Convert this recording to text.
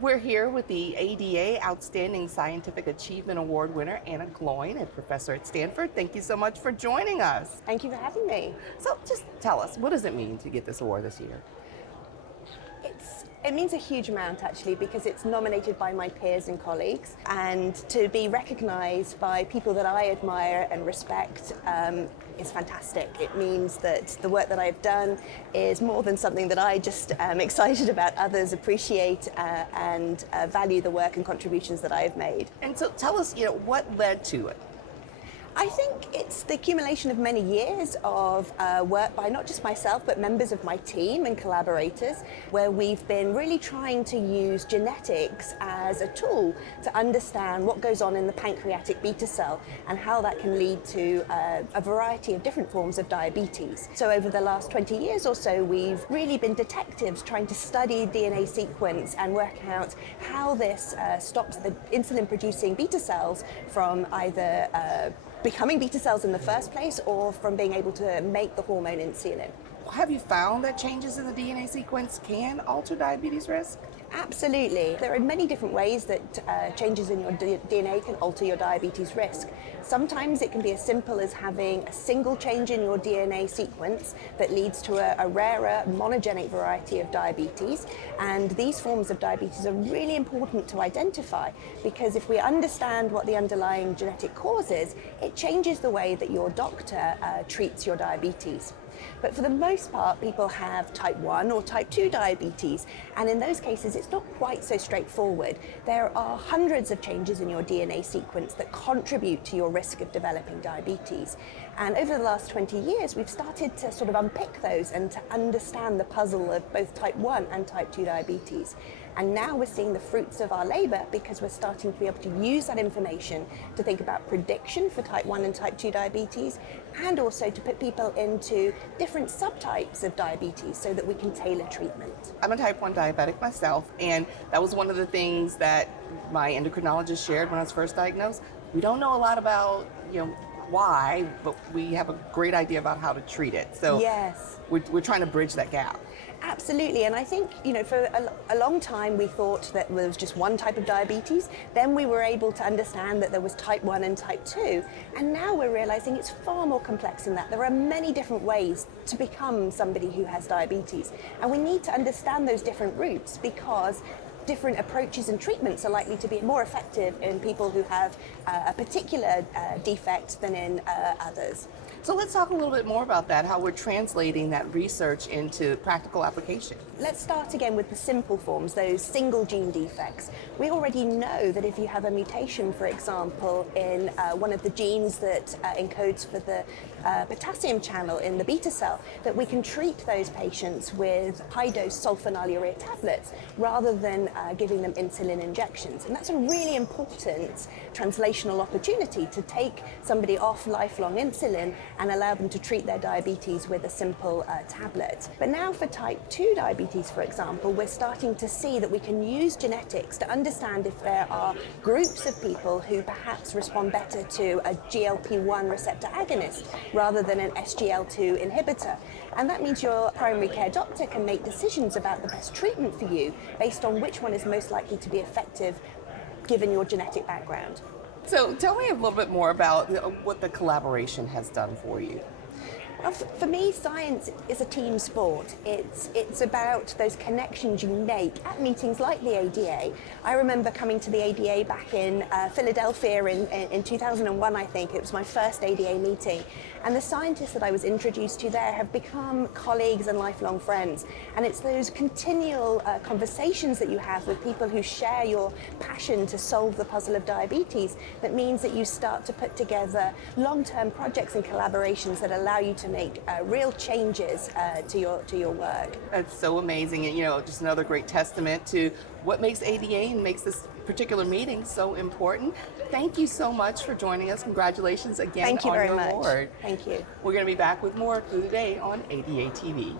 We're here with the ADA Outstanding Scientific Achievement Award winner, Anna Gloyn, a professor at Stanford. Thank you so much for joining us. Thank you for having me. So just tell us, what does it mean to get this award this year? It means a huge amount actually, because it's nominated by my peers and colleagues, and to be recognised by people that I admire and respect is fantastic. It means that the work that I've done is more than something that I just am excited about. Others appreciate and value the work and contributions that I have made. And so tell us, what led to it? I think it's the accumulation of many years of work by not just myself, but members of my team and collaborators, where we've been really trying to use genetics as a tool to understand what goes on in the pancreatic beta cell and how that can lead to a variety of different forms of diabetes. So over the last 20 years or so, we've really been detectives trying to study DNA sequence and work out how this stops the insulin-producing beta cells from either becoming beta cells in the first place or from being able to make the hormone insulin. Have you found that changes in the DNA sequence can alter diabetes risk? Absolutely. There are many different ways that changes in your DNA can alter your diabetes risk. Sometimes it can be as simple as having a single change in your DNA sequence that leads to a rarer monogenic variety of diabetes. And these forms of diabetes are really important to identify, because if we understand what the underlying genetic cause is, it changes the way that your doctor treats your diabetes. But for the most part, people have type 1 or type 2 diabetes, and in those cases it's not quite so straightforward. There are hundreds of changes in your DNA sequence that contribute to your risk of developing diabetes. And over the last 20 years, we've started to sort of unpick those and to understand the puzzle of both type 1 and type 2 diabetes. And now we're seeing the fruits of our labor, because we're starting to be able to use that information to think about prediction for type 1 and type 2 diabetes, and also to put people into different subtypes of diabetes so that we can tailor treatment. I'm a type 1 diabetic myself, and that was one of the things that my endocrinologist shared when I was first diagnosed. We don't know a lot about, why, but we have a great idea about how to treat it. So yes, we're trying to bridge that gap. Absolutely, and I think, for a long time we thought that there was just one type of diabetes. Then we were able to understand that there was type 1 and type 2, and now we're realizing it's far more complex than that. There are many different ways to become somebody who has diabetes, and we need to understand those different routes, because different approaches and treatments are likely to be more effective in people who have a particular defect than in others. So let's talk a little bit more about that, how we're translating that research into practical application. Let's start again with the simple forms, those single gene defects. We already know that if you have a mutation, for example, in one of the genes that encodes for the potassium channel in the beta cell, that we can treat those patients with high-dose sulfonylurea tablets rather than giving them insulin injections. And that's a really important translational opportunity to take somebody off lifelong insulin and allow them to treat their diabetes with a simple tablet. But now for type 2 diabetes, for example, we're starting to see that we can use genetics to understand if there are groups of people who perhaps respond better to a GLP-1 receptor agonist rather than an SGL2 inhibitor. And that means your primary care doctor can make decisions about the best treatment for you based on which one is most likely to be effective given your genetic background. So tell me a little bit more about what the collaboration has done for you. Well, for me, science is a team sport. It's about those connections you make at meetings like the ADA. I remember coming to the ADA back in Philadelphia in 2001, I think. It was my first ADA meeting. And the scientists that I was introduced to there have become colleagues and lifelong friends. And it's those continual conversations that you have with people who share your passion to solve the puzzle of diabetes that means that you start to put together long-term projects and collaborations that allow you to make real changes to your work. That's so amazing, and just another great testament to what makes ADA and makes this particular meeting so important. Thank you so much for joining us. Congratulations again on your award. Thank you. We're going to be back with more Clue Today on ADA TV.